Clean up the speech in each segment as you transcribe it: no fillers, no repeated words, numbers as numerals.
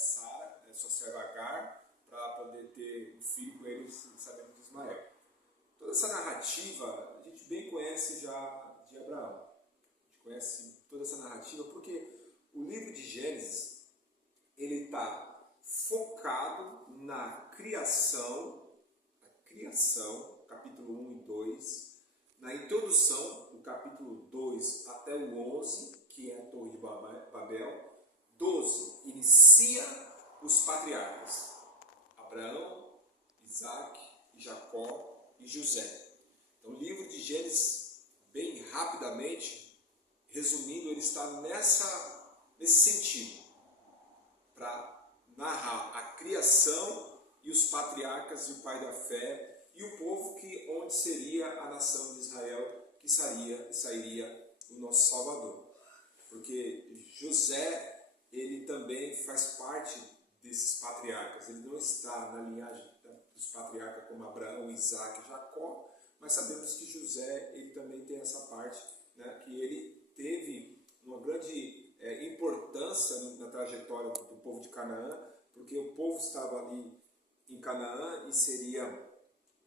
Sara, sua serva Agar, para poder ter um filho com ele, sabendo de Ismael. Toda essa narrativa a gente bem conhece já de Abraão. A gente conhece toda essa narrativa porque o livro de Gênesis ele está focado na criação, capítulo 1 e 2, na introdução, do capítulo 2 até o 11, que é a Torre de Babel. 12 inicia os patriarcas, Abraão, Isaac, Jacó e José. Então o livro de Gênesis, bem rapidamente, resumindo, ele está nesse sentido, para narrar a criação e os patriarcas e o pai da fé e o povo onde seria a nação de Israel, que sairia o nosso Salvador. Porque José, ele também faz parte desses patriarcas. Ele não está na linhagem dos patriarcas como Abraão, Isaac e Jacó, mas sabemos que José, ele também tem essa parte, né, que ele teve uma grande importância na trajetória do povo de Canaã, porque o povo estava ali em Canaã e seria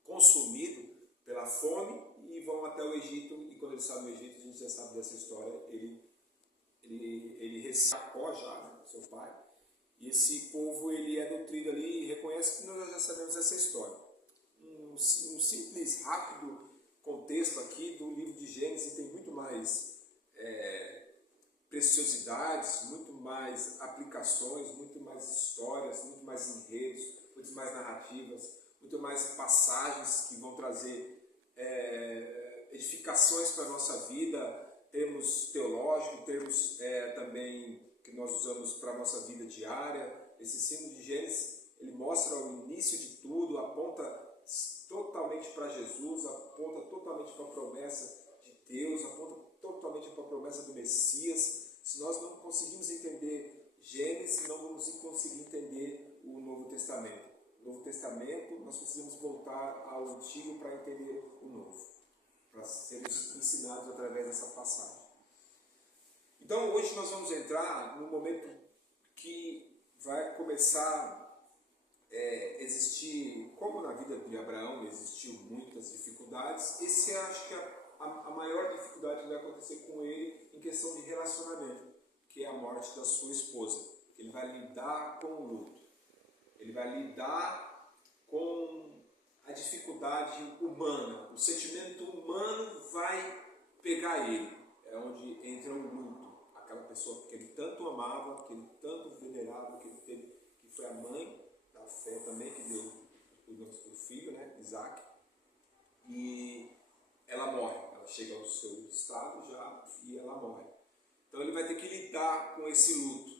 consumido pela fome e vão até o Egito, e quando ele está no Egito, a gente já sabe dessa história, ele recebe Jacó já, né, seu pai, e esse povo ele é nutrido ali e reconhece que nós já sabemos essa história. Um simples, rápido contexto aqui do livro de Gênesis tem muito mais preciosidades, muito mais aplicações, muito mais histórias, muito mais enredos, muito mais narrativas, muito mais passagens que vão trazer edificações para a nossa vida, termos teológicos, termos também que nós usamos para a nossa vida diária. Esse símbolo de Gênesis, ele mostra o início de tudo, aponta totalmente para Jesus, aponta totalmente para a promessa de Deus, aponta totalmente para a promessa do Messias. Se nós não conseguimos entender Gênesis, não vamos conseguir entender o Novo Testamento. O Novo Testamento, nós precisamos voltar ao Antigo para entender o Novo, para sermos ensinados através dessa passagem. Então, hoje nós vamos entrar num momento que vai começar a existir, como na vida de Abraão existiu muitas dificuldades, esse acho que a maior dificuldade que vai acontecer com ele em questão de relacionamento, que é a morte da sua esposa. Ele vai lidar com o luto, ele vai lidar com a dificuldade humana, o sentimento humano vai pegar ele, é onde entra o luto, aquela pessoa que ele tanto amava, que ele tanto venerava, que foi a mãe da fé também, que deu o filho, né, Isaac, e ela morre, ela chega ao seu estado já e ela morre. Então ele vai ter que lidar com esse luto.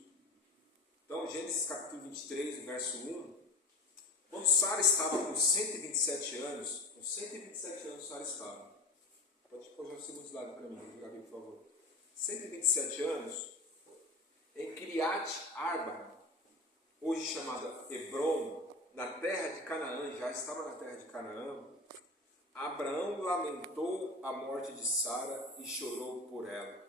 Então, Gênesis capítulo 23, verso 1, quando Sara estava com 127 anos, Sara estava. Pode pôr o segundo slide para mim, Gabi, por favor. 127 anos, em Kiriat Arba, hoje chamada Hebron, na terra de Canaã, já estava na terra de Canaã, Abraão lamentou a morte de Sara e chorou por ela.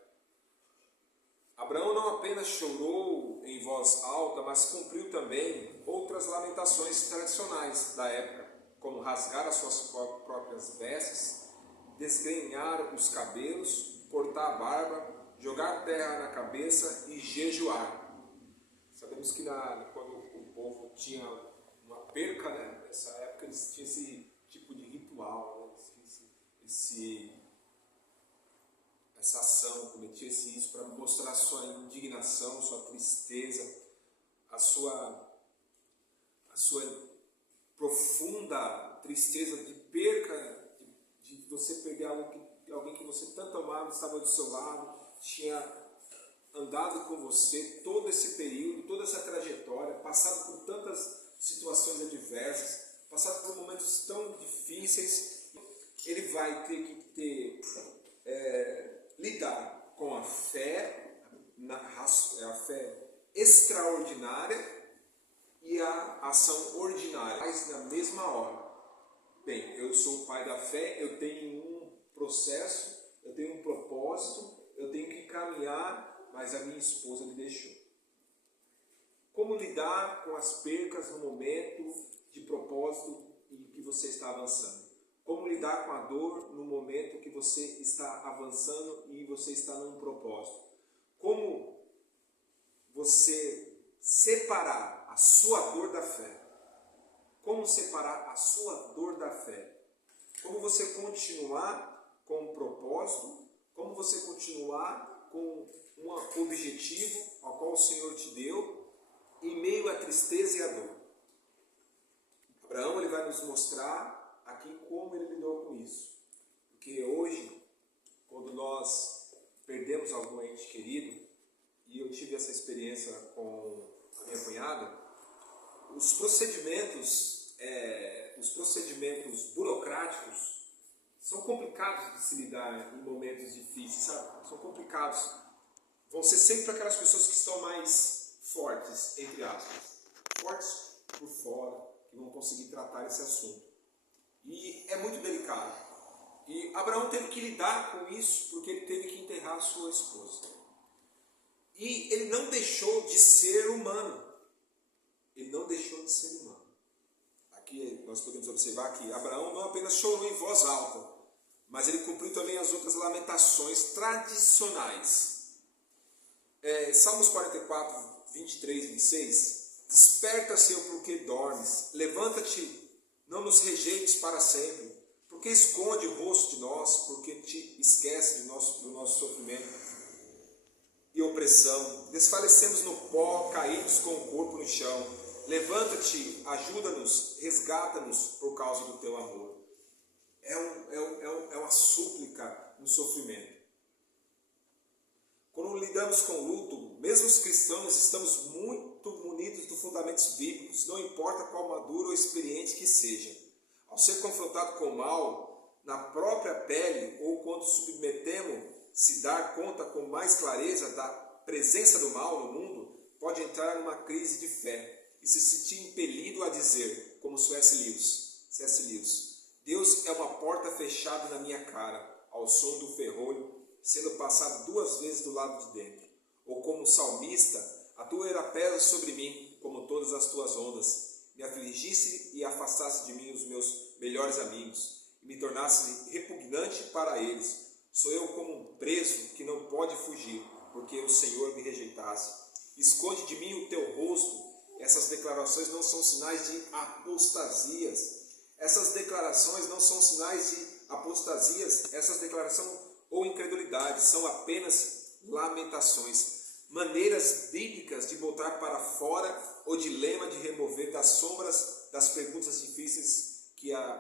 Abraão não apenas chorou em voz alta, mas cumpriu também outras lamentações tradicionais da época, como rasgar as suas próprias vestes, desgrenhar os cabelos, cortar a barba, jogar terra na cabeça e jejuar. Sabemos que quando o povo tinha uma perca, né, nessa época eles tinham esse tipo de ritual, né, essa ação, cometia isso para mostrar sua indignação, sua tristeza, a sua profunda tristeza de perca, de você perder alguém que você tanto amava, estava do seu lado, tinha andado com você todo esse período, toda essa trajetória, passado por tantas situações adversas, passado por momentos tão difíceis. Ele vai ter que lidar com a fé, a fé extraordinária e a ação ordinária, mas na mesma hora. Bem, eu sou o pai da fé, eu tenho um processo, eu tenho um propósito, eu tenho que caminhar, mas a minha esposa me deixou. Com Como lidar com as percas no momento de propósito em que você está avançando. Como lidar com a dor no momento que você está avançando e você está num propósito. Como você separar a sua dor da fé. Como separar a sua dor da fé. Como você continuar com um propósito. Como você continuar com um objetivo ao qual o Senhor te deu em meio à tristeza e à dor. Abraão ele vai nos mostrar aqui como ele lidou com isso. Porque hoje, quando nós perdemos algum ente querido, e eu tive essa experiência com a minha cunhada, os procedimentos burocráticos são complicados de se lidar em momentos difíceis, sabe? São complicados. Vão ser sempre aquelas pessoas que estão mais fortes, entre aspas. Fortes por fora, que vão conseguir tratar esse assunto. E é muito delicado. E Abraão teve que lidar com isso porque ele teve que enterrar a sua esposa. E ele não deixou de ser humano. Ele não deixou de ser humano. Aqui nós podemos observar que Abraão não apenas chorou em voz alta, mas ele cumpriu também as outras lamentações tradicionais. Salmos 44, 23, 26. Desperta, Senhor, porque dormes. Levanta-te, não nos rejeites para sempre. Porque esconde o rosto de nós, porque te esquece do nosso sofrimento e opressão. Desfalecemos no pó, caídos com o corpo no chão. Levanta-te, ajuda-nos, resgata-nos por causa do teu amor. É uma súplica no sofrimento. Quando lidamos com luto, mesmo os cristãos estamos muito munidos de fundamentos bíblicos, não importa qual maduro ou experiente que seja. Ao ser confrontado com o mal, na própria pele ou quando submetemos, se dar conta com mais clareza da presença do mal no mundo, pode entrar numa crise de fé e se sentir impelido a dizer, como C.S. Lewis, Deus é uma porta fechada na minha cara, ao som do ferrolho, sendo passado 2 vezes do lado de dentro. Ou como salmista, a tua ira pesa sobre mim, como todas as tuas ondas. Me afligisse e afastasse de mim os meus melhores amigos, e me tornasse repugnante para eles. Sou eu como um preso que não pode fugir, porque o Senhor me rejeitasse. Esconde de mim o teu rosto. Essas declarações não são sinais de apostasias. Essas declarações não são sinais de apostasias. Essas declarações ou incredulidade são apenas lamentações. Maneiras bíblicas de botar para fora o dilema de remover das sombras das perguntas difíceis que a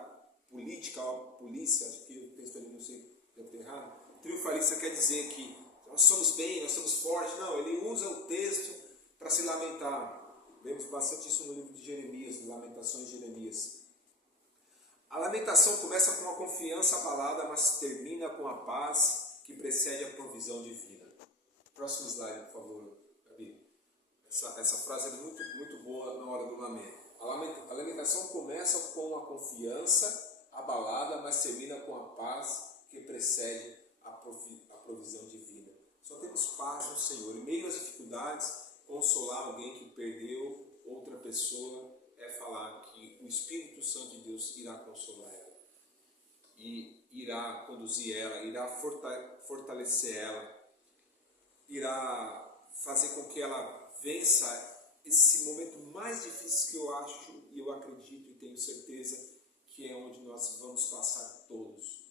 política ou a polícia, acho que o texto ali não sei, deve ter errado, triunfalista quer dizer que nós somos bem, nós somos fortes. Não, ele usa o texto para se lamentar. Vemos bastante isso no livro de Jeremias, Lamentações de Jeremias. A lamentação começa com a confiança abalada, mas termina com a paz que precede a provisão divina. Próximo slide, por favor, Gabi. Essa frase é muito boa na hora do lamento. A lamentação começa com a confiança abalada, mas termina com a paz que precede a provisão divina. Só temos paz no Senhor. Em meio às dificuldades, consolar alguém que perdeu outra pessoa é falar que o Espírito Santo de Deus irá consolar ela. E irá conduzir ela, irá fortalecer ela, irá fazer com que ela vença esse momento mais difícil que eu acho e eu acredito e tenho certeza que é onde nós vamos passar todos.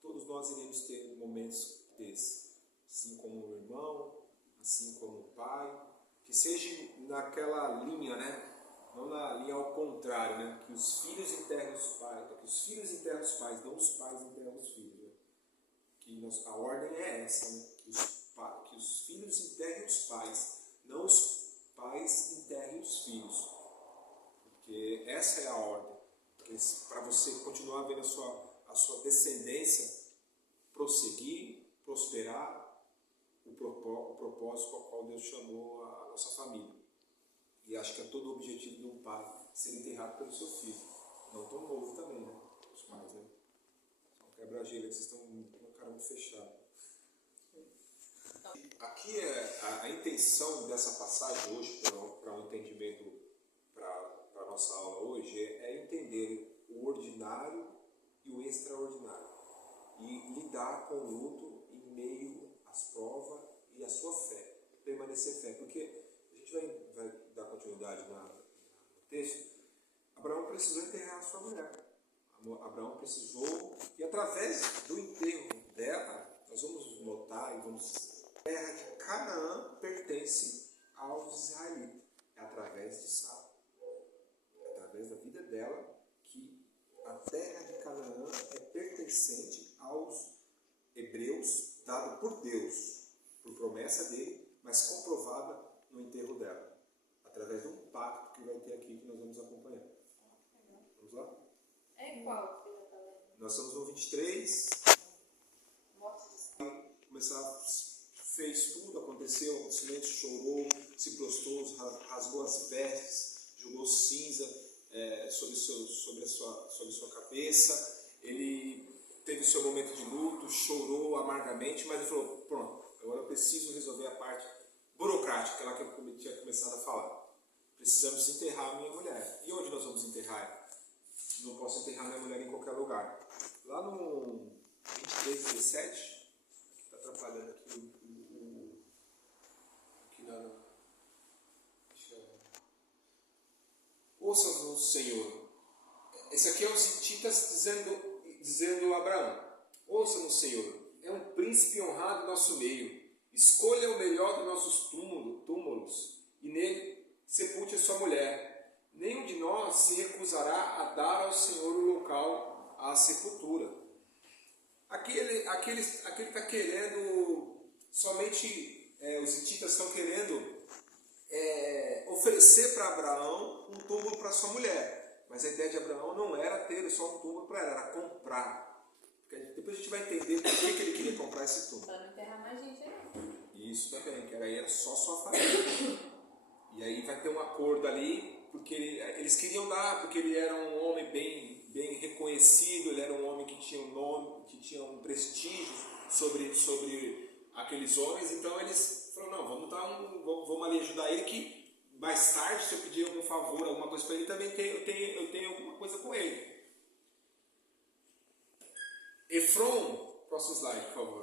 Todos nós iremos ter momentos desses, assim como o irmão, assim como o pai, que seja naquela linha, né? Não na linha ao contrário, né? Que os filhos enterrem os pais, que os filhos enterrem os pais, não os pais enterram os filhos. Né? A ordem é essa, né? Que os filhos enterrem os pais, não os pais enterrem os filhos. Porque essa é a ordem. Para você continuar vendo a sua descendência prosseguir, prosperar o propósito ao qual Deus chamou a nossa família. E acho que é todo o objetivo de um pai ser enterrado pelo seu filho. Não tão novo também, né? Os pais, né? Só um quebra-gelo, vocês estão com a cara muito fechada. Aqui é a intenção dessa passagem hoje, para onde ordinário e o extraordinário. E lidar com o luto em meio às provas e à sua fé. Permanecer fé. Porque a gente vai dar continuidade no texto. Abraão precisou enterrar a sua mulher. Abraão precisou, e através do enterro dela, nós vamos notar e vamos... A terra de Canaã pertence aos israelitas. É através de Sara. É através da vida dela que a terra de Canaã é pertencente aos hebreus, dado por Deus, por promessa dele, mas comprovada no enterro dela, através de um pacto que vai ter aqui, que nós vamos acompanhar. Vamos lá? É qual que você está lendo? Nós estamos no 23. Começar, fez tudo, aconteceu, acontecimento, chorou, se prostrou, rasgou as vestes, jogou cinza sobre sua cabeça. Ele teve o seu momento de luto, chorou amargamente, mas ele falou, pronto, agora eu preciso resolver a parte burocrática, aquela que eu tinha começado a falar. Precisamos enterrar a minha mulher. E onde nós vamos enterrar ela? Não posso enterrar minha mulher em qualquer lugar. Lá no 23, 17, está atrapalhando aqui aqui na... Ouça-nos, Senhor. Esse aqui é os hititas dizendo a Abraão, ouça-nos, Senhor, é um príncipe honrado do nosso meio, escolha o melhor dos nossos túmulos e nele sepulte a sua mulher. Nenhum de nós se recusará a dar ao Senhor o local à sepultura. Aqui ele está querendo, somente os hititas estão querendo oferecer para Abraão um túmulo para sua mulher. Mas a ideia de Abraão não era ter só um túmulo para ela, era comprar. Porque depois a gente vai entender por que ele queria comprar esse túmulo. Para não enterrar mais gente aí. Isso também, que aí era só sua família. E aí vai ter um acordo ali, porque eles queriam dar, porque ele era um homem bem reconhecido, ele era um homem que tinha um nome, que tinha um prestígio sobre aqueles homens, então eles falaram, não, vamos ali ajudar ele, que mais tarde, se eu pedir algum favor, alguma coisa para ele, também eu tenho alguma coisa com ele. Efron, próximo slide, por favor.